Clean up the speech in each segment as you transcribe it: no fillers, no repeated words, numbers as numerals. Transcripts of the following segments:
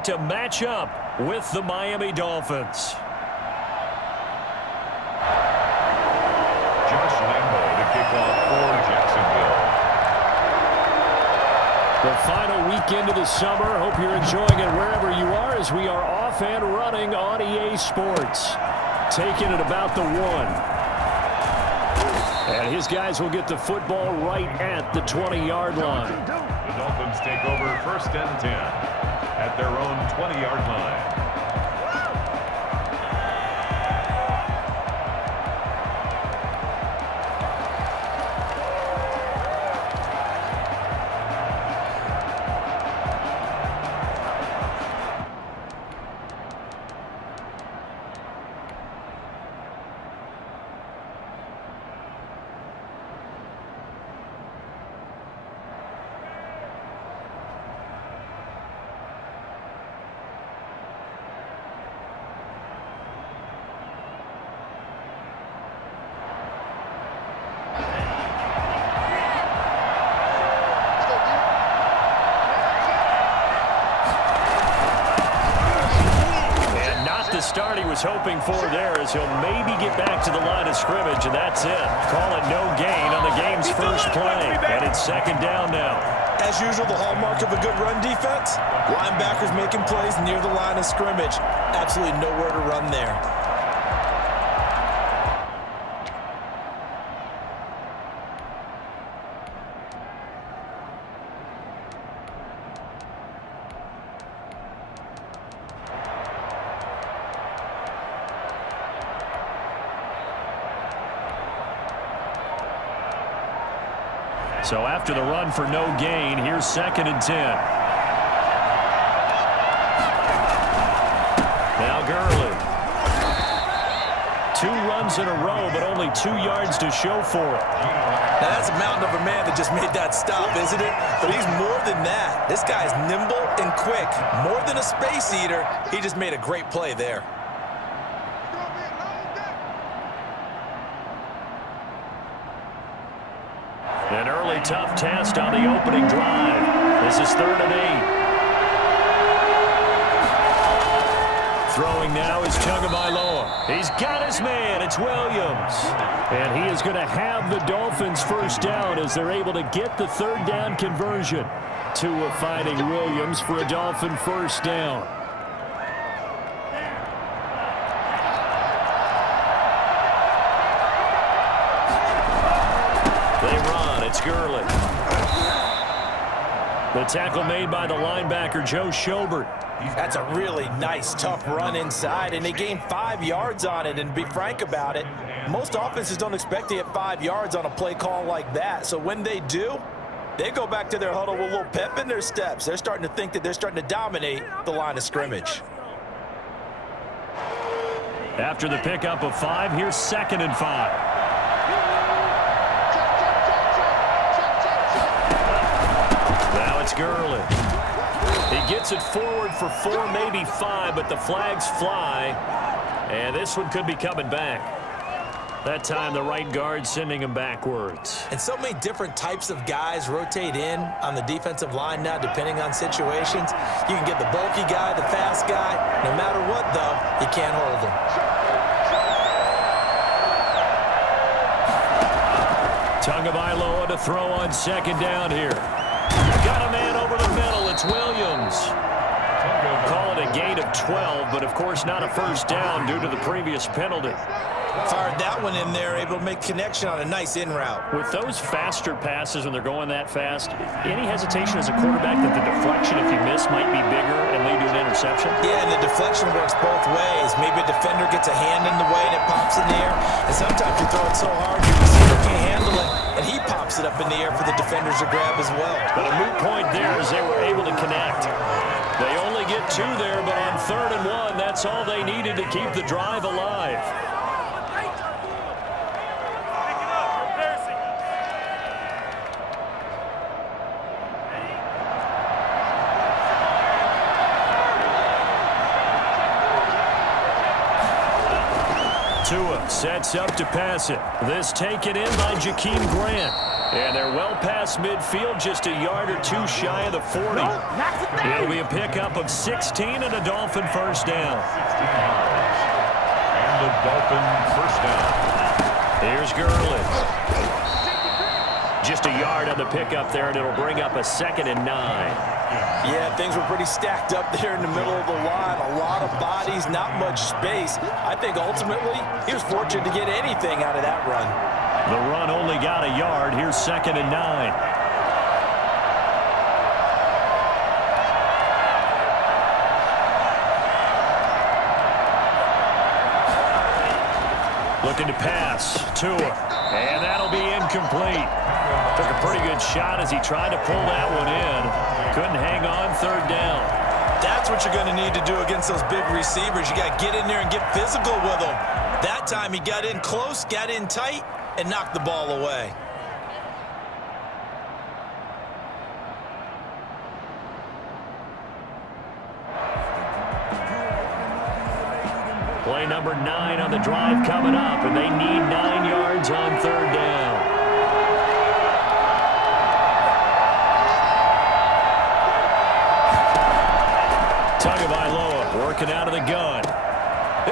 set to match up with the Miami Dolphins. Josh Lambo to kick off for Jacksonville. The final weekend of the summer. Hope you're enjoying it wherever you are as we are off and running on EA Sports. Taking it about the 1. And his guys will get the football right at the 20-yard line. The Dolphins take over 1st and 10 at their own 20-yard line. Start he was hoping for there as he'll maybe get back to the line of scrimmage, and that's it. Call it no gain on the game's first play, and it's 2nd down now. As usual, the hallmark of a good run defense, linebackers making plays near the line of scrimmage. Absolutely nowhere to run there. So after the run for no gain, here's 2nd and 10. Now Gurley. 2 runs in a row, but only 2 yards to show for it. Now that's a mountain of a man that just made that stop, isn't it? But he's more than that. This guy's nimble and quick. More than a space eater, he just made a great play there. An early tough test on the opening drive. This is 3rd and 8. Throwing now is Tagovailoa. He's got his man. It's Williams. And he is going to have the Dolphins first down as they're able to get the 3rd down conversion. Tua finding Williams for a Dolphin first down. It's Gurley. The tackle made by the linebacker, Joe Schobert. That's a really nice, tough run inside, and they gained 5 yards on it. And to be frank about it, most offenses don't expect to get 5 yards on a play call like that. So when they do, they go back to their huddle with a little pep in their steps. They're starting to think that they're starting to dominate the line of scrimmage. After the pickup of 5, here's 2nd and 5. Gurley. He gets it forward for 4, maybe 5, but the flags fly, and this one could be coming back. That time the right guard sending him backwards. And so many different types of guys rotate in on the defensive line now depending on situations. You can get the bulky guy, the fast guy. No matter what, though, you can't hold him. Tagovailoa to throw on 2nd down here. Got a man over the middle. It's Williams. Call it a gain of 12, but of course not a first down due to the previous penalty. Fired that one in there, able to make connection on a nice in route. With those faster passes when they're going that fast, any hesitation as a quarterback that the deflection, if you miss, might be bigger and lead to an interception? Yeah, and the deflection works both ways. Maybe a defender gets a hand in the way and it pops in the air. And sometimes you throw it so hard your receiver can't handle it, and he pops it up in the air for the defenders to grab as well. But a moot point there as they were able to connect. They only get 2 there, but on 3rd and 1, that's all they needed to keep the drive alive. Tua sets up to pass it. This taken in by Jakeem Grant. And they're well past midfield, just a yard or two shy of the 40. It'll be a pickup of 16 and a Dolphin first down. 16 yards. And the Dolphin first down. Here's Gurley. Just a yard on the pickup there, and it'll bring up a 2nd and 9. Yeah, things were pretty stacked up there in the middle of the line. A lot of bodies, not much space. I think ultimately he was fortunate to get anything out of that run. The run only got a yard. Here's 2nd and 9. Looking to pass. Tua. And that'll be incomplete. Took a pretty good shot as he tried to pull that one in. Couldn't hang on, 3rd down. That's what you're going to need to do against those big receivers. You got to get in there and get physical with them. That time he got in close, got in tight, and knocked the ball away. Play number 9 on the drive coming up, and they need 9 yards on 3rd down. Tagovailoa working out of the gun.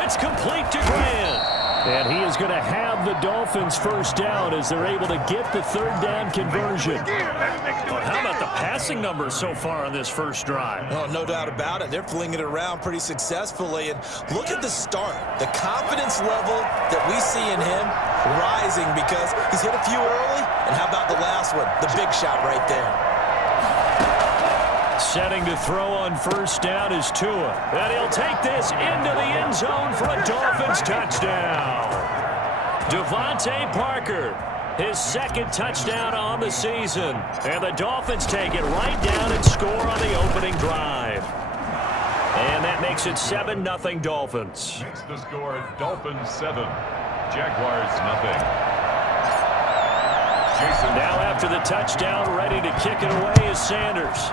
It's complete to Grant. And he is going to have the Dolphins first down as they're able to get the 3rd down conversion. Well, how about the passing numbers so far on this first drive? Oh, no doubt about it. They're flinging it around pretty successfully. And look at the start. The confidence level that we see in him rising because he's hit a few early. And how about the last one? The big shot right there. Setting to throw on first down is Tua. And he'll take this into the end zone for a Dolphins touchdown. Devontae Parker, his 2nd touchdown on the season. And the Dolphins take it right down and score on the opening drive. And that makes it 7-0 Dolphins. Makes the score Dolphins 7, Jaguars nothing. Jason. Now after the touchdown, ready to kick it away is Sanders.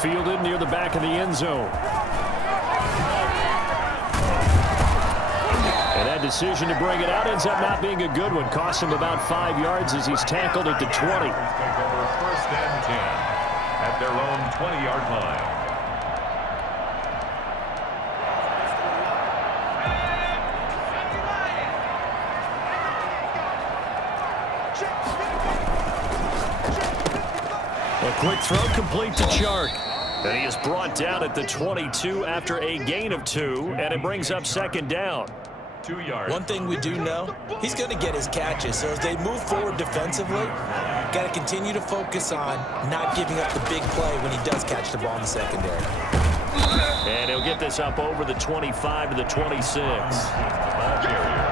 Fielded near the back of the end zone. And that decision to bring it out ends up not being a good one. Cost him about 5 yards as he's tackled at the 20. Take over 1st and 10 at their own 20-yard line. A quick throw complete to Chark. And he is brought down at the 22 after a gain of 2, and it brings up 2nd down. 2 yards. One thing we do know, he's going to get his catches. So as they move forward defensively, got to continue to focus on not giving up the big play when he does catch the ball in the secondary. And he'll get this up over the 25 to the 26. Ball carrier.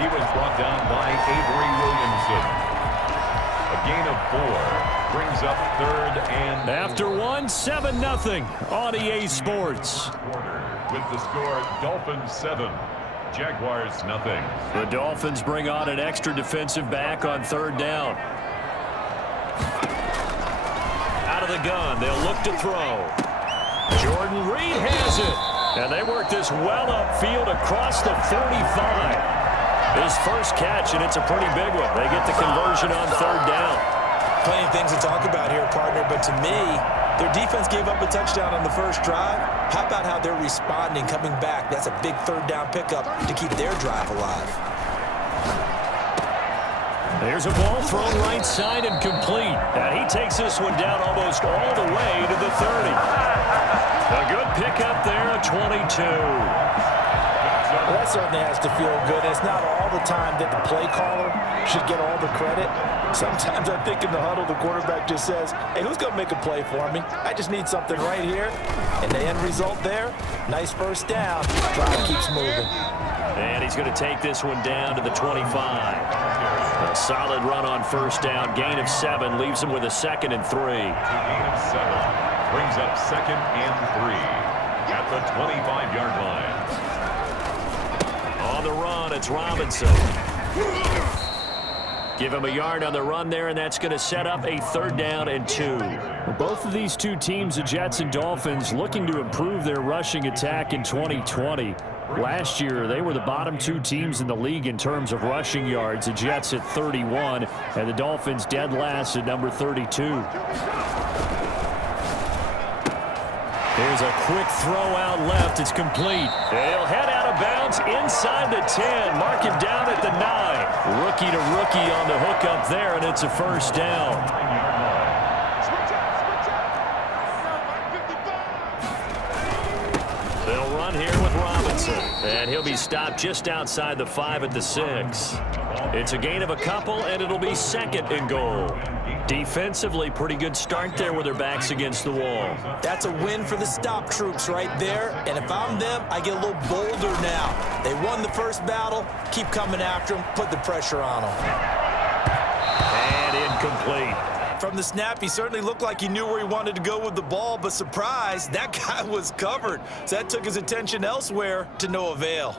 He was brought down by Avery Williamson. A gain of 4. Brings up 3rd and... After 1, 7-0 on EA Sports. With the score, Dolphins 7, Jaguars nothing. The Dolphins bring on an extra defensive back on 3rd down. Out of the gun, they'll look to throw. Jordan Reed has it. And they work this well upfield across the 45. His first catch, and it's a pretty big one. They get the conversion on 3rd down. Plenty of things to talk about here, partner, but to me, their defense gave up a touchdown on the first drive. How about how they're responding, coming back? That's a big 3rd down pickup to keep their drive alive. There's a ball thrown right side and complete. And he takes this one down almost all the way to the 30. A good pickup there, a 22. Well, that certainly has to feel good. It's not all the time that the play caller should get all the credit. Sometimes I think in the huddle, the quarterback just says, hey, who's going to make a play for me? I just need something right here. And the end result there, nice first down. Drive keeps moving. And he's going to take this one down to the 25. A solid run on first down. Gain of 7 leaves him with a 2nd and 3. Gain of 7 brings up 2nd and 3 at the 25-yard line. On the run, it's Robinson. Give him a yard on the run there, and that's going to set up a 3rd down and 2. Both of these two teams, the Jets and Dolphins, looking to improve their rushing attack in 2020. Last year, they were the bottom 2 teams in the league in terms of rushing yards. The Jets at 31, and the Dolphins dead last at number 32. Here's a quick throw out left. It's complete. He'll head out of bounds inside the 10. Mark him down at the 9. Rookie to rookie on the hook up there, and it's a first down. They'll run here with Robinson, and he'll be stopped just outside the 5 at the 6. It's a gain of a couple, and it'll be second and goal. Defensively, pretty good start there with their backs against the wall. That's a win for the stop troops right there, and if I'm them, I get a little bolder now. They won the first battle. Keep coming after them. Put the pressure on them. And incomplete. From the snap, he certainly looked like he knew where he wanted to go with the ball, but surprise, that guy was covered. So that took his attention elsewhere to no avail.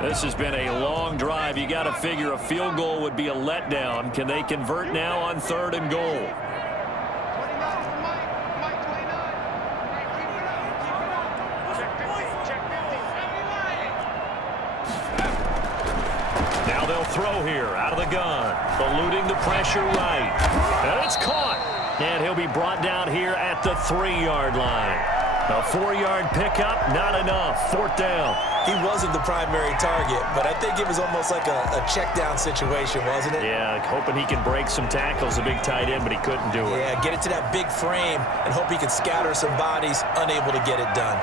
This has been a long drive. You got to figure a field goal would be a letdown. Can they convert now on 3rd and goal? Now they'll throw here out of the gun, eluding the pressure right. And it's caught. And he'll be brought down here at the 3-yard line. A 4-yard pickup, not enough. 4th down. He wasn't the primary target, but I think it was almost like a check down situation, wasn't it? Yeah, hoping he can break some tackles, a big tight end, but he couldn't do it. Yeah, get it to that big frame and hope he can scatter some bodies, unable to get it done.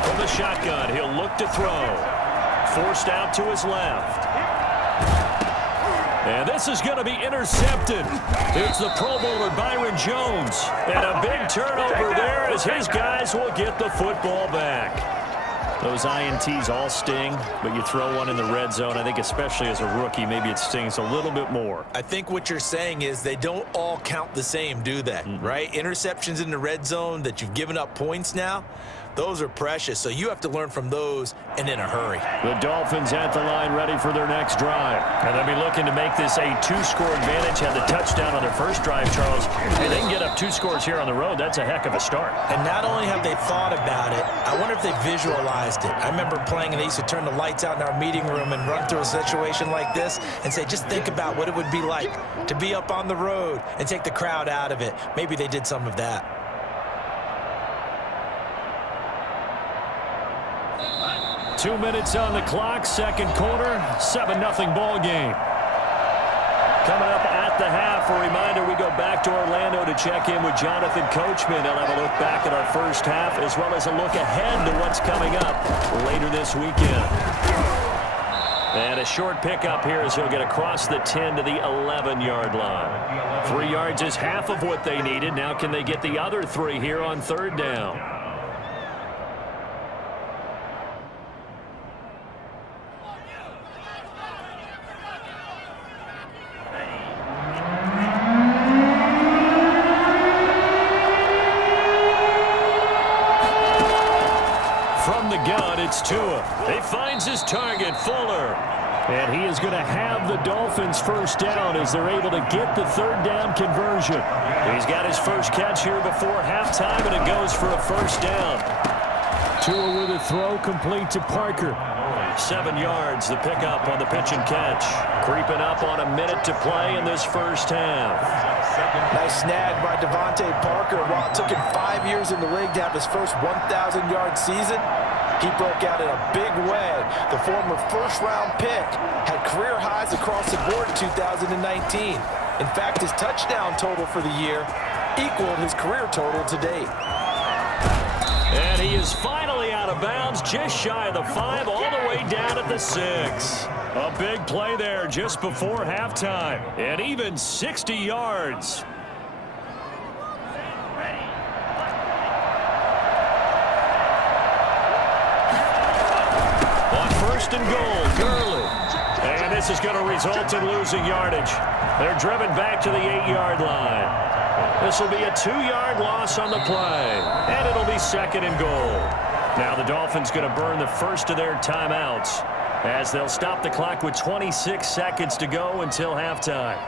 From the shotgun, he'll look to throw. Forced out to his left. And this is going to be intercepted. It's the Pro Bowler Byron Jones. And a big turnover there as his guys will get the football back. Those INTs all sting, but you throw one in the red zone. I think especially as a rookie, maybe it stings a little bit more. I think what you're saying is they don't all count the same, do they? Right? Interceptions in the red zone that you've given up points now, those are precious, so you have to learn from those and in a hurry. The Dolphins at the line ready for their next drive. And they'll be looking to make this a 2-score advantage. Had the touchdown on their first drive, Charles. Hey, they can get up 2 scores here on the road. That's a heck of a start. And not only have they thought about it, I wonder if they visualized it. I remember playing and they used to turn the lights out in our meeting room and run through a situation like this and say, just think about what it would be like to be up on the road and take the crowd out of it. Maybe they did some of that. Two minutes on the clock, second quarter, 7-0 ball game. Coming up at the half, a reminder, we go back to Orlando to check in with Jonathan Coachman. He'll have a look back at our first half as well as a look ahead to what's coming up later this weekend. And a short pickup here as he'll get across the 10 to the 11-yard line. 3 yards is half of what they needed. Now can they get the other 3 here on 3rd down? It's Tua. He finds his target, Fuller. And he is going to have the Dolphins first down as they're able to get the 3rd down conversion. He's got his first catch here before halftime, and it goes for a first down. Tua with a throw complete to Parker. 7 yards, the pickup on the pitch and catch. Creeping up on a minute to play in this first half. Nice snag by Devontae Parker. While it took him 5 years in the league to have his first 1,000-yard season, he broke out in a big way. The former first-round pick had career highs across the board in 2019. In fact, his touchdown total for the year equaled his career total to date. And he is finally out of bounds, just shy of the 5, all the way down at the 6. A big play there just before halftime, and even 60 yards. On 1st and goal, Gurley. And this is going to result in losing yardage. They're driven back to the 8-yard line. This will be a 2-yard loss on the play, and it'll be 2nd and goal. Now the Dolphins going to burn the first of their timeouts. as they'll stop the clock with 26 seconds to go until halftime.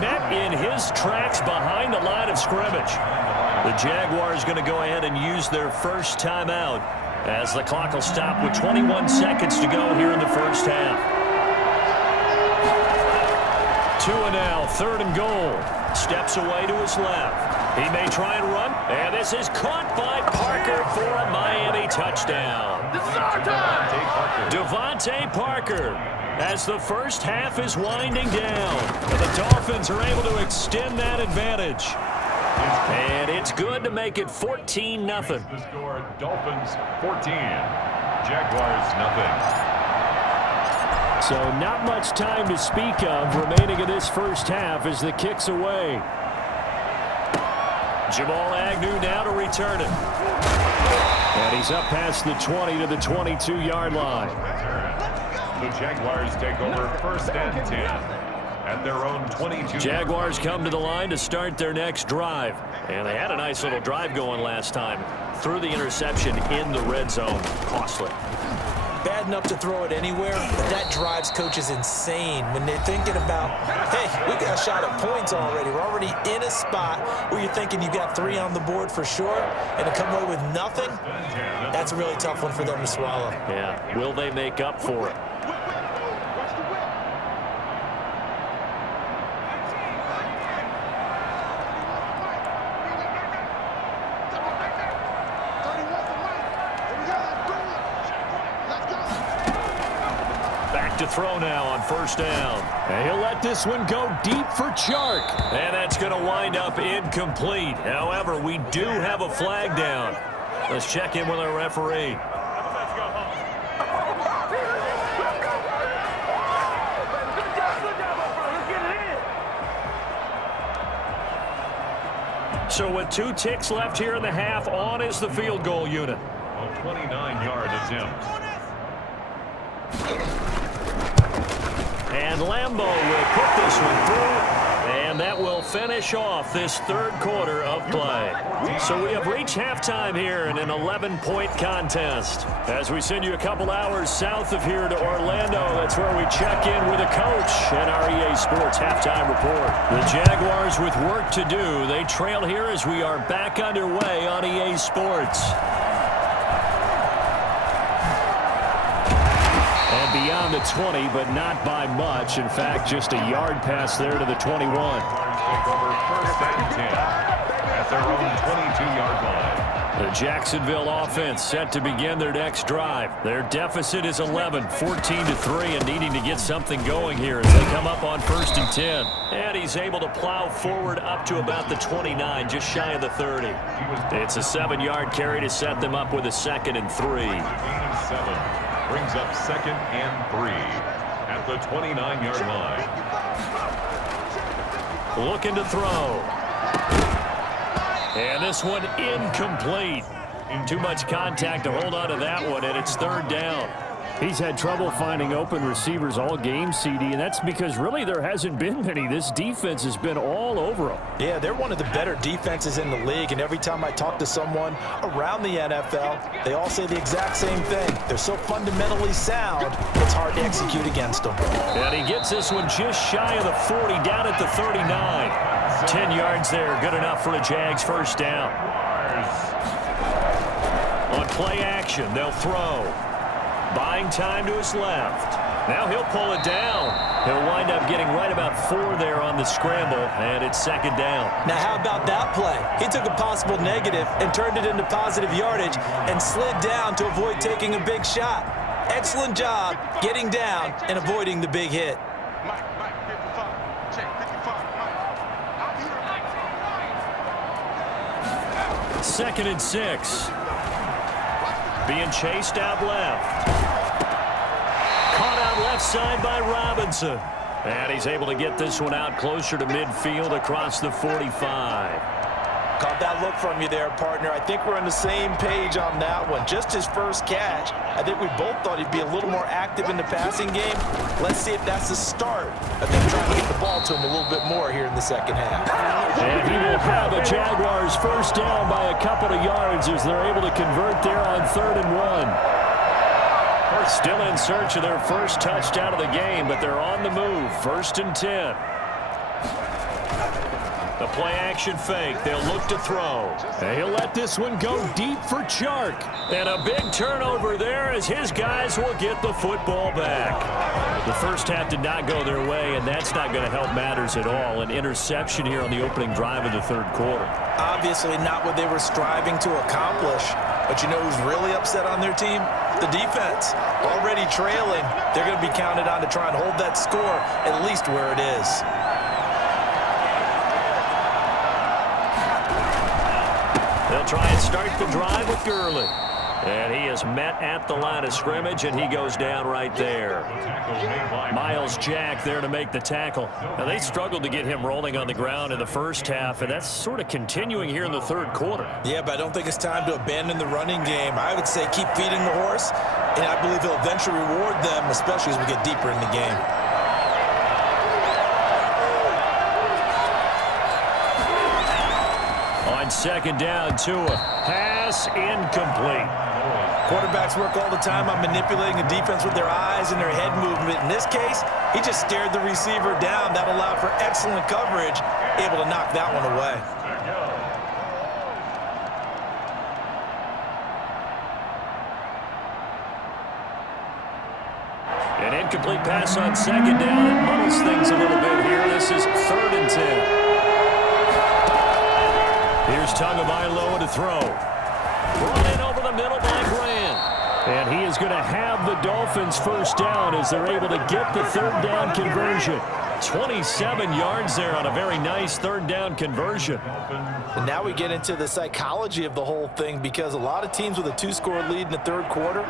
Met in his tracks behind the line of scrimmage. The Jaguars going to go ahead and use their first timeout as the clock will stop with 21 seconds to go here in the first half. 2-0, third and goal. Steps away to his left. He may try and run, and this is caught by Parker for a Miami touchdown. Devontae Parker. As the first half is winding down, the Dolphins are able to extend that advantage. And it's good to make it 14-0. The score, Dolphins 14, Jaguars nothing. So not much time to speak of remaining in this first half as the kick's away. Jamal Agnew now to return it. And he's up past the 20 to the 22-yard line. The Jaguars take over first and 10 at their own 22. Jaguars come to the line to start their next drive. And they had a nice little drive going last time. Threw the interception in the red zone. Costly. Bad enough to throw it anywhere, but that drives coaches insane when they're thinking about, hey, we got a shot at points already. We're already in a spot where you're thinking you got 3 on the board for sure, and to come away with nothing, that's a really tough one for them to swallow. Yeah, will they make up for it? To throw now on first down. And he'll let this one go deep for Chark. And that's going to wind up incomplete. However, we do have a flag down. Let's check in with our referee. So with 2 ticks left here in the half, on is the field goal unit. A 29-yard attempt. And Lambo will put this one through, and that will finish off this third quarter of play. So we have reached halftime here in an 11-point contest. As we send you a couple hours south of here to Orlando, that's where we check in with a coach and our EA Sports halftime report. The Jaguars with work to do. They trail here as we are back underway on EA Sports. Beyond the 20, but not by much. In fact, just a yard pass there to the 21. Take over first and 10 at their own 22-yard line. The Jacksonville offense set to begin their next drive. Their deficit is 11, 14-3, and needing to get something going here as they come up on first and 10. And he's able to plow forward up to about the 29, just shy of the 30. It's a 7-yard carry to set them up with a 2nd and 3. 7. Brings up 2nd and 3 at the 29-yard line. Looking to throw. And this one incomplete. Too much contact to hold on to that one, and it's 3rd down. He's had trouble finding open receivers all game, CD, and that's because really there hasn't been many. This defense has been all over them. Yeah, they're one of the better defenses in the league, and every time I talk to someone around the NFL, they all say the exact same thing. They're so fundamentally sound, it's hard to execute against them. And he gets this one just shy of the 40, down at the 39. 10 yards there, good enough for a Jags first down. On play action, they'll throw. Buying time to his left. Now he'll pull it down. He'll wind up getting right about 4 there on the scramble, and it's 2nd down. Now how about that play? He took a possible negative and turned it into positive yardage and slid down to avoid taking a big shot. Excellent job getting down and avoiding the big hit. 2nd and 6. Being chased out left. Caught out left side by Robinson. And he's able to get this one out closer to midfield across the 45. Caught that look from you there, partner. I think we're on the same page on that one. Just his first catch. I think we both thought he'd be a little more active in the passing game. Let's see if that's the start of them trying to get the ball to him a little bit more here in the second half. And he will have the Jaguars first down by a couple of yards as they're able to convert there on 3rd and 1. Still in search of their first touchdown of the game, but they're on the move. 1st and 10. The play action fake. They'll look to throw. And he'll let this one go deep for Chark. And a big turnover there as his guys will get the football back. The first half did not go their way, and that's not going to help matters at all. An interception here on the opening drive of the 3rd quarter. Obviously not what they were striving to accomplish. But you know who's really upset on their team? The defense. Already trailing. They're going to be counted on to try and hold that score at least where it is. They'll try and start the drive with Gurley. And he is met at the line of scrimmage, and he goes down right there. Miles Jack there to make the tackle. Now, they struggled to get him rolling on the ground in the first half, and that's sort of continuing here in the 3rd quarter. Yeah, but I don't think it's time to abandon the running game. I would say keep feeding the horse, and I believe he'll eventually reward them, especially as we get deeper in the game. On 2nd down, Tua. Pass incomplete. Quarterbacks work all the time on manipulating the defense with their eyes and their head movement. In this case, he just stared the receiver down. That allowed for excellent coverage, able to knock that one away. An incomplete pass on 2nd down. It muddles things a little bit here. This is 3rd and 10. Here's Tagovailoa to throw. Brought in over the middle by Grant. And he is going to have the Dolphins first down as they're able to get the 3rd down conversion. 27 yards there on a very nice 3rd down conversion. And now we get into the psychology of the whole thing, because a lot of teams with a 2-score lead in the 3rd quarter,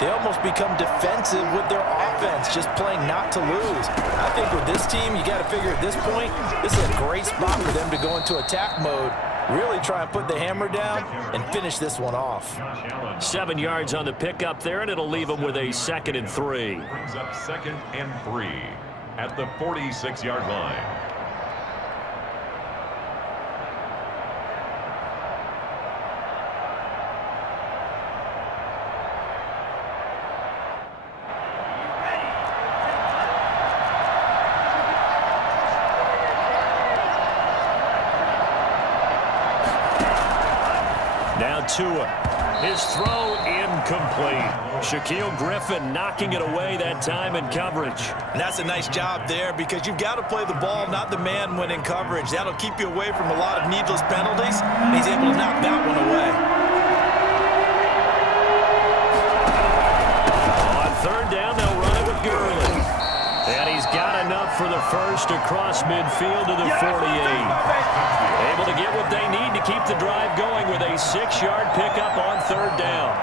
they almost become defensive with their offense, just playing not to lose. I think with this team, you got to figure at this point, this is a great spot for them to go into attack mode, really try and put the hammer down and finish this one off. 7 yards on the pickup there, and it'll leave them with a 2nd and 3. Brings up 2nd and 3 at the 46-yard line. Now Tua. His throw incomplete. Shaquille Griffin knocking it away that time in coverage. And that's a nice job there, because you've got to play the ball, not the man when in coverage. That'll keep you away from a lot of needless penalties, and he's able to knock that one away. On 3rd down, they'll run it with Gurley. And he's got enough for the first across midfield to the 48. Able to get what they need to keep the drive going with a 6-yard pickup on 3rd down.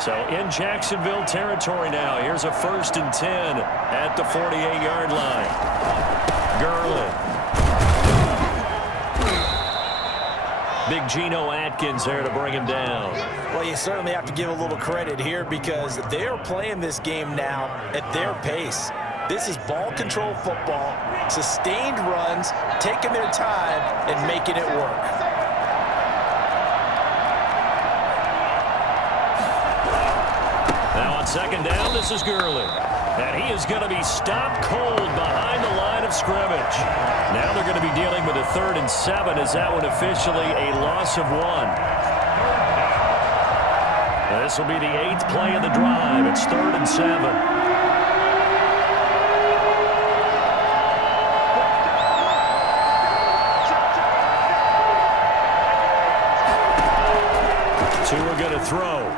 So in Jacksonville territory now. Here's a 1st and 10 at the 48-yard line. Gurley. Big Geno Atkins there to bring him down. Well, you certainly have to give a little credit here, because they're playing this game now at their pace. This is ball control football, sustained runs, taking their time and making it work. Now on 2nd down, this is Gurley. And he is going to be stopped cold behind the line of scrimmage. Now they're going to be dealing with a 3rd and 7 as that one officially a loss of 1. This will be the 8th play of the drive. It's 3rd and 7. Tua going to throw.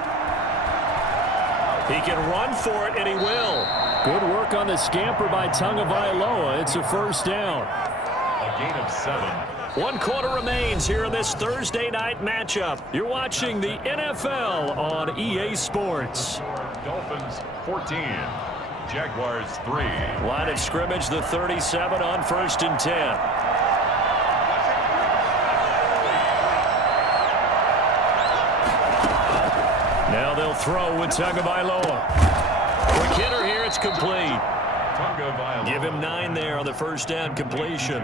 He can run for it, and he will. Good work on the scamper by Tagovailoa. It's a first down. A gain of 7. 1 quarter remains here in this Thursday night matchup. You're watching the NFL on EA Sports. Dolphins 14, Jaguars 3. Line of scrimmage, the 37 on 1st and 10. Now they'll throw with Tagovailoa. Quick hitter here, it's complete. Give him 9 there on the first down completion.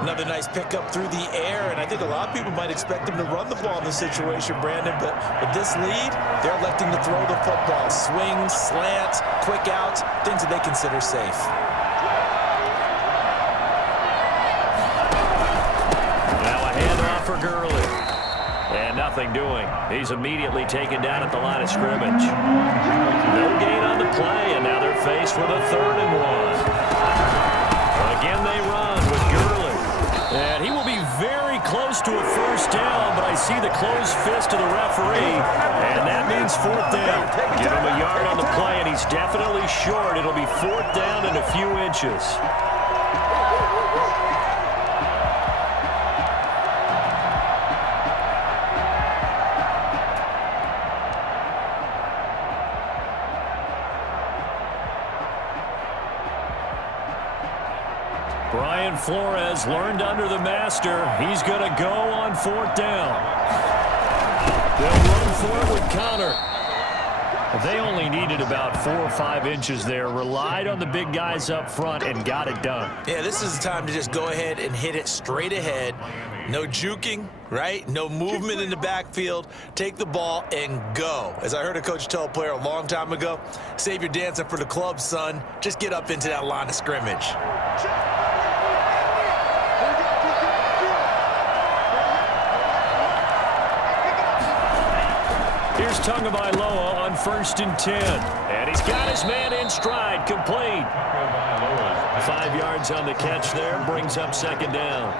Another nice pickup through the air, and I think a lot of people might expect him to run the ball in this situation, Brandon, but with this lead, they're electing to throw the football. Swings, slants, quick outs, things that they consider safe. Now a handoff for Gurley. And nothing doing. He's immediately taken down at the line of scrimmage. No gain on the play, and now they're faced with a 3rd and 1. Again, they run with Gurley. And he will be very close to a first down, but I see the closed fist of the referee, and that means 4th down. Give him a yard on the play, and he's definitely short. It'll be 4th down and a few inches. Brian Flores learned under the master. He's going to go on 4th down. They'll run for it with Connor. They only needed about 4 or 5 inches there. Relied on the big guys up front and got it done. Yeah, this is the time to just go ahead and hit it straight ahead. No juking, right? No movement in the backfield. Take the ball and go. As I heard a coach tell a player a long time ago, save your dancing for the club, son. Just get up into that line of scrimmage. Here's Tagovailoa on 1st and 10. And he's got his man in stride, complete. 5 yards on the catch there, brings up 2nd down.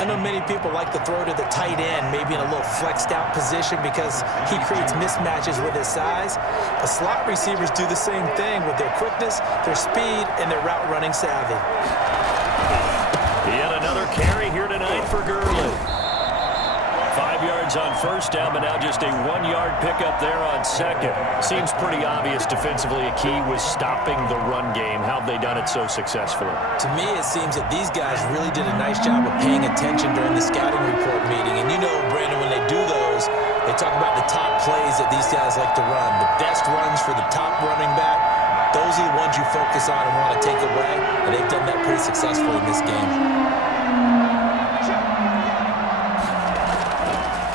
I know many people like to throw to the tight end, maybe in a little flexed out position because he creates mismatches with his size. But slot receivers do the same thing with their quickness, their speed, and their route running savvy. Yet another carry here tonight for Gurley. 5 yards on 1st down, but now just a 1-yard pickup there on 2nd. Seems pretty obvious defensively a key was stopping the run game. How have they done it so successfully? To me, it seems that these guys really did a nice job of paying attention during the scouting report meeting. And you know, Brandon, when they do those, they talk about the top plays that these guys like to run. The best runs for the top running back. Those are the ones you focus on and want to take away. And they've done that pretty successfully in this game.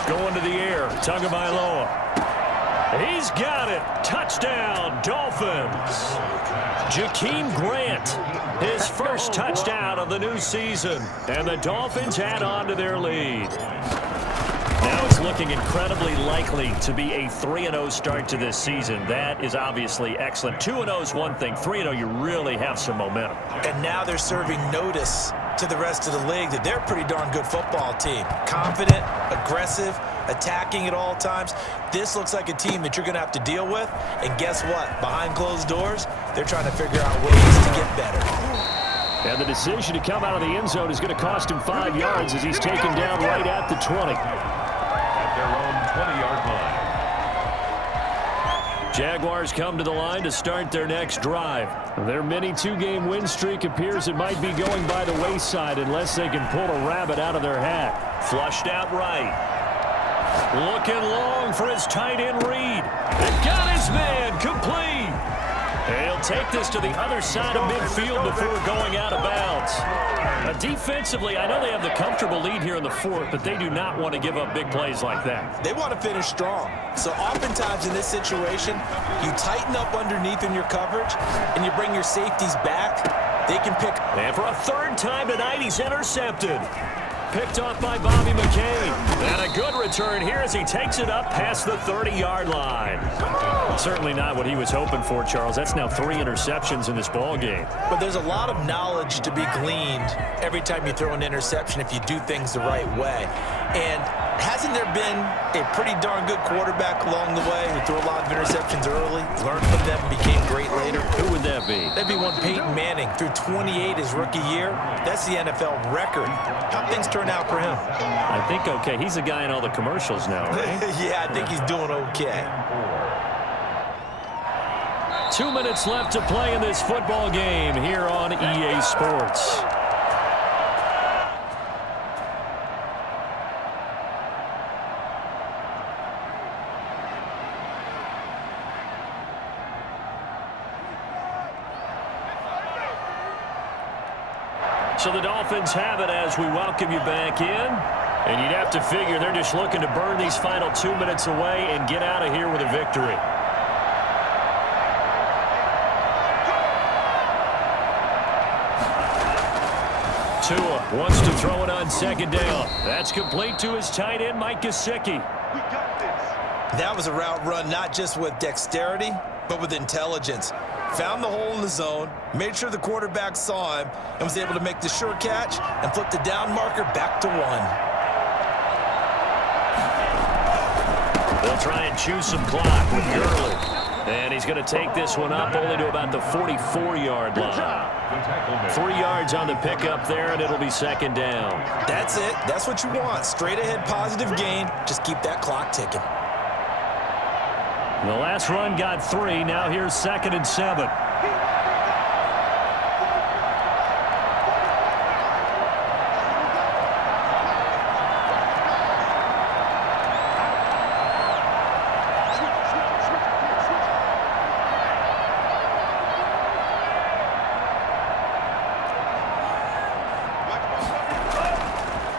Going to the air, Tagovailoa. He's got it. Touchdown, Dolphins. Jakeem Grant, his first touchdown of the new season. And the Dolphins add on to their lead. Now it's looking incredibly likely to be a 3-0 start to this season. That is obviously excellent. 2-0 is one thing. 3-0, you really have some momentum. And now they're serving notice to the rest of the league that they're a pretty darn good football team. Confident, aggressive, attacking at all times. This looks like a team that you're going to have to deal with. And guess what? Behind closed doors, they're trying to figure out ways to get better. And the decision to come out of the end zone is going to cost him 5 yards as he's taken down right at the 20. At their own 20-yard line. Jaguars come to the line to start their next drive. Their mini 2-game win streak appears it might be going by the wayside unless they can pull a rabbit out of their hat. Flushed out right. Looking long for his tight end Reed. They've got his man complete. He'll take this to the other side of midfield before going out of bounds. Defensively, I know they have the comfortable lead here in the 4th, but they do not want to give up big plays like that. They want to finish strong. So oftentimes in this situation, you tighten up underneath in your coverage, and you bring your safeties back. They can pick. And for a 3rd time tonight, he's intercepted. Picked off by Bobby McCain. And a good return here as he takes it up past the 30-yard line. Certainly not what he was hoping for, Charles. That's now 3 interceptions in this ball game. But there's a lot of knowledge to be gleaned every time you throw an interception if you do things the right way. And Hasn't there been a pretty darn good quarterback along the way who threw a lot of interceptions early, learned from them, and became great later? Who would that be? That'd be one Peyton Manning. Threw 28 his rookie year. That's the NFL record. How things turn out for him? I think okay. He's a guy in all the commercials now, right? Yeah, I think he's doing okay. 2 minutes left to play in this football game here on EA Sports. So the Dolphins have it as we welcome you back in. And you'd have to figure they're just looking to burn these final 2 minutes away and get out of here with a victory. Tua wants to throw it on second down. That's complete to his tight end, Mike Gesicki. That was a route run not just with dexterity, but with intelligence. Found the hole in the zone, made sure the quarterback saw him, and was able to make the sure catch and flip the down marker back to 1. They'll try and choose some clock with Gurley. And he's going to take this one up only to about the 44-yard line. 3 yards on the pickup there, and it'll be second down. That's it. That's what you want. Straight ahead positive gain. Just keep that clock ticking. The last run got 3. Now here's 2nd and 7.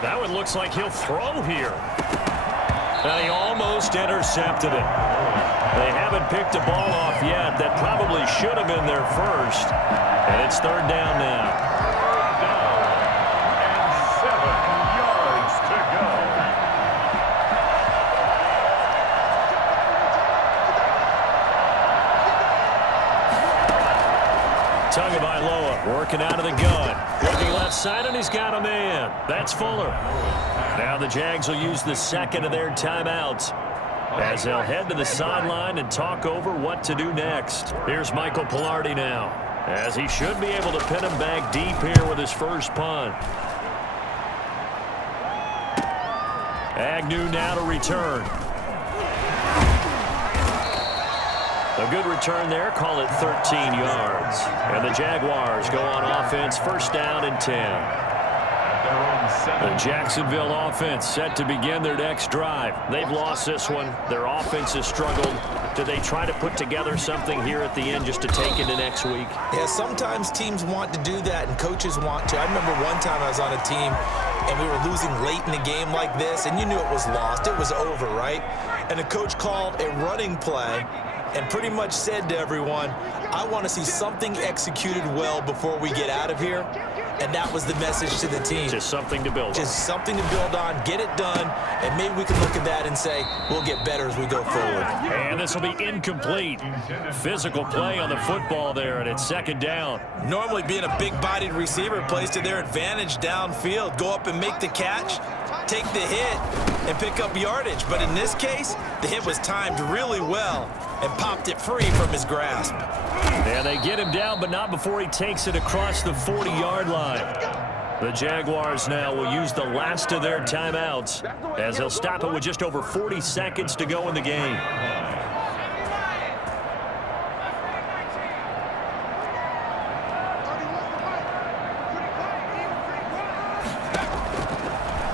That one looks like he'll throw here. And he almost intercepted it. They haven't picked a ball off yet. That probably should have been their first. And it's third down now. And 7 yards to go. Tagovailoa working out of the gun. Looking left side, and he's got a man. That's Fuller. Now the Jags will use the second of their timeouts as they'll head to the sideline and talk over what to do next. Here's Michael Pilardi now, as he should be able to pin him back deep here with his first punt. Agnew now to return. A good return there, call it 13 yards. And the Jaguars go on offense, first down and 10. The Jacksonville offense set to begin their next drive. They've lost this one. Their offense has struggled. Do they try to put together something here at the end just to take into next week? Yeah, sometimes teams want to do that and coaches want to. I remember one time I was on a team and we were losing late in a game like this, and you knew it was lost. It was over, right? And the coach called a running play and pretty much said to everyone, I want to see something executed well before we get out of here. And that was the message to the team. Just something to build on. Just something to build on, get it done, and maybe we can look at that and say, we'll get better as we go forward. And this will be incomplete. Physical play on the football there, and it's second down. Normally being a big-bodied receiver plays to their advantage downfield. Go up and make the catch, take the hit, and pick up yardage. But in this case, the hit was timed really well and popped it free from his grasp. And they get him down, but not before he takes it across the 40-yard line. The Jaguars now will use the last of their timeouts as they'll stop it with just over 40 seconds to go in the game.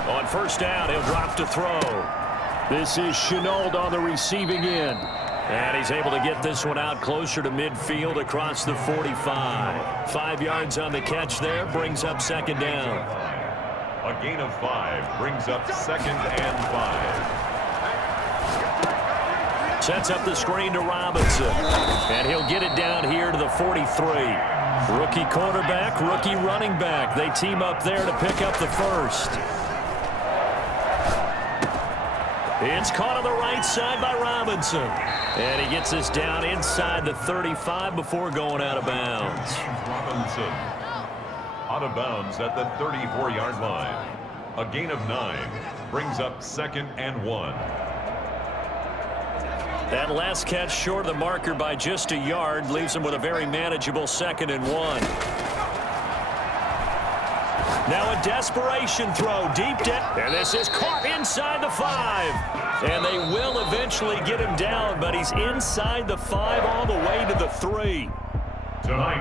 On first down, he'll drop to throw. This is Shenault on the receiving end. And he's able to get this one out closer to midfield across the 45. 5 yards on the catch there, brings up second down. A gain of 5 brings up 2nd and 5. Sets up the screen to Robinson. And he'll get it down here to the 43. Rookie quarterback, rookie running back. They team up there to pick up the first. It's caught on the right side by Robinson. And he gets this down inside the 35 before going out of bounds. Robinson out of bounds at the 34-yard line. A gain of 9 brings up 2nd and 1. That last catch short of the marker by just a yard leaves him with a very manageable 2nd and 1. Now a desperation throw deep down. And this is caught inside the 5. And they will eventually get him down, but he's inside the 5 all the way to the 3.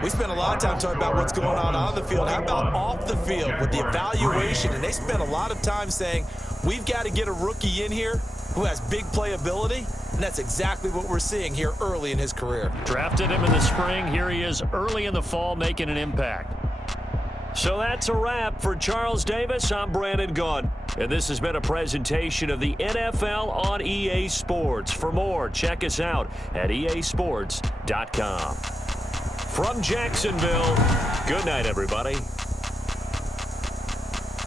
We spent a lot of time talking about what's going on the field. How about off the field with the evaluation? And they spent a lot of time saying, we've got to get a rookie in here who has big playability. And that's exactly what we're seeing here early in his career. Drafted him in the spring. Here he is early in the fall making an impact. So that's a wrap for Charles Davis. I'm Brandon Gaudin. And this has been a presentation of the NFL on EA Sports. For more, check us out at easports.com. From Jacksonville, good night, everybody.